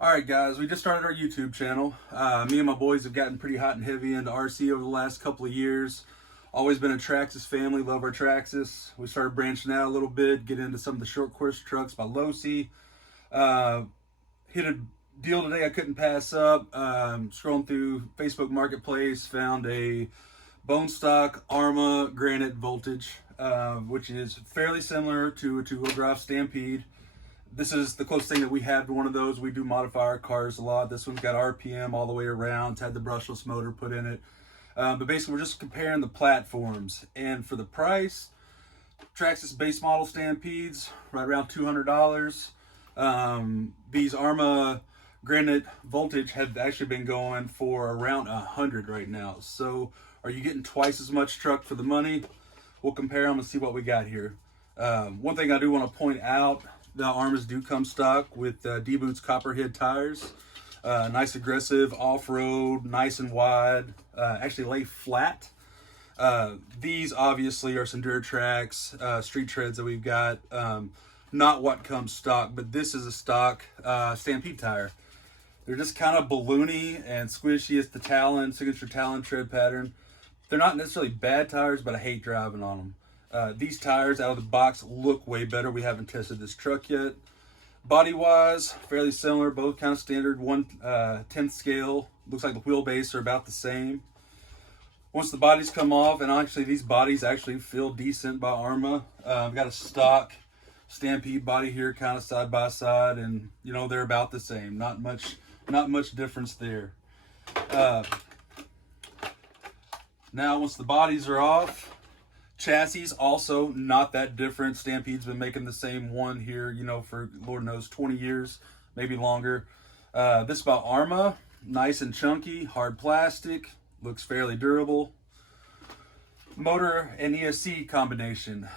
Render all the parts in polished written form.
All right, guys, we just started our YouTube channel. Me and my boys have gotten pretty hot and heavy into RC over the last couple of years. Always been a Traxxas family, love our Traxxas. We started branching out a little bit, get into some of the short course trucks by Losi. Hit a deal today I couldn't pass up. Scrolling through Facebook Marketplace, found a bone stock Arrma Granite voltage, which is fairly similar to a two-wheel drive Stampede. This is the closest thing that we have to one of those. We do modify our cars a lot. This one's got RPM all the way around. It's had the brushless motor put in it. But basically, we're just comparing the platforms. And for the price, Traxxas base model Stampedes, right around $200. These Arrma Granite voltage have actually been going for around $100 right now. So are you getting twice as much truck for the money? We'll compare them and see what we got here. One thing I do want to point out, the Arrmas do come stock with D-Boots Copperhead tires. Nice aggressive off-road, nice and wide, actually lay flat. These obviously are some Traxxas street treads that we've got. Not what comes stock, but this is a stock Stampede tire. They're just kind of balloony and squishy. It's the Talon, signature Talon tread pattern. They're not necessarily bad tires, but I hate driving on them. These tires out of the box look way better. We haven't tested this truck yet. Body wise, fairly similar, both kind of standard 1/10 scale. Looks like the wheelbase are about the same. Once the bodies come off, and actually these bodies actually feel decent by Arrma. I've got a stock Stampede body here, kind of side by side, and you know they're about the same. Not much difference there. Now once the bodies are off, chassis also not that different. Stampede's been making the same one here, you know, for Lord knows 20 years, maybe longer. This is about Arrma, nice and chunky, hard plastic, looks fairly durable. Motor and ESC combination.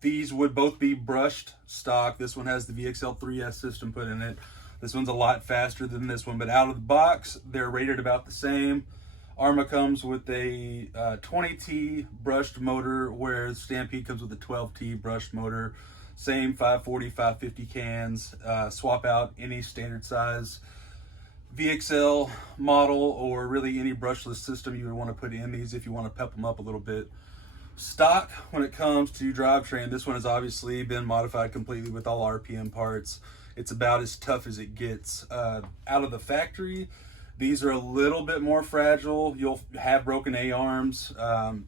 These would both be brushed stock. This one has the VXL3S system put in it. This one's a lot faster than this one, but out of the box, they're rated about the same. Arrma comes with a 20T brushed motor, whereas Stampede comes with a 12T brushed motor. Same 540, 550 cans. Swap out any standard size VXL model or really any brushless system you would want to put in these if you want to pep them up a little bit. Stock, when it comes to drivetrain, this one has obviously been modified completely with all RPM parts. It's about as tough as it gets. Out of the factory, these are a little bit more fragile. You'll have broken A-arms.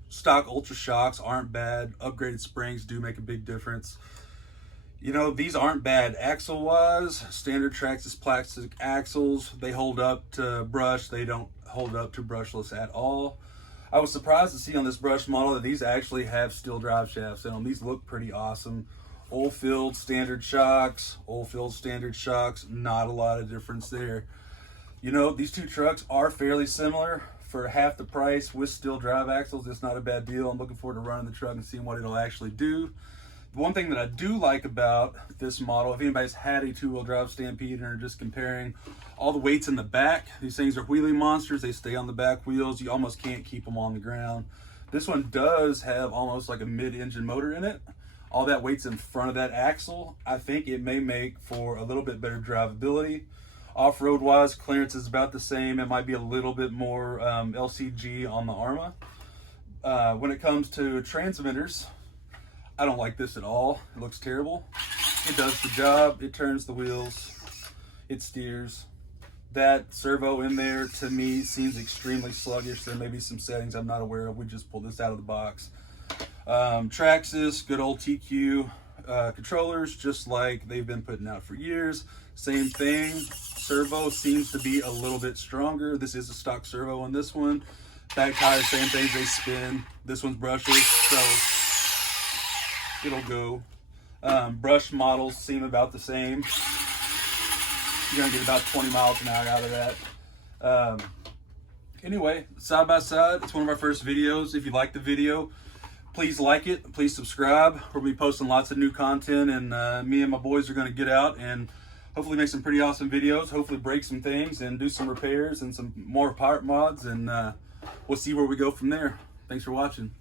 Stock Ultra Shocks aren't bad. Upgraded springs do make a big difference. You know, these aren't bad. Axle-wise, standard Traxxas plastic axles, they hold up to brush. They don't hold up to brushless at all. I was surprised to see on this brush model that these actually have steel drive shafts in them. These look pretty awesome. Oil-filled standard shocks, oil-filled standard shocks, not a lot of difference there. You know, these two trucks are fairly similar. For half the price with steel drive axles, it's not a bad deal. I'm looking forward to running the truck and seeing what it'll actually do. The one thing that I do like about this model, if anybody's had a two-wheel drive Stampede and are just comparing all the weights in the back, these things are wheelie monsters. They stay on the back wheels. You almost can't keep them on the ground. This one does have almost like a mid-engine motor in it. All that weight's in front of that axle. I think it may make for a little bit better drivability. Off-road wise, clearance is about the same. It might be a little bit more LCG on the Arrma. When it comes to transmitters, I don't like this at all. It looks terrible. It does the job. It turns the wheels. It steers. That servo in there, to me, seems extremely sluggish. There may be some settings I'm not aware of. We just pulled this out of the box. Traxxas, good old TQ controllers, just like they've been putting out for years. Same thing. Servo seems to be a little bit stronger. This is a stock servo on this one. Back tires, same things, they spin. This one's brushless, so it'll go. Brush models seem about the same. You're gonna get about 20 miles an hour out of that. Anyway, side by side, it's one of our first videos. If you like the video, please like it, please subscribe. We'll be posting lots of new content, and me and my boys are gonna get out and hopefully make some pretty awesome videos, hopefully break some things and do some repairs and some more part mods, and we'll see where we go from there. Thanks for watching.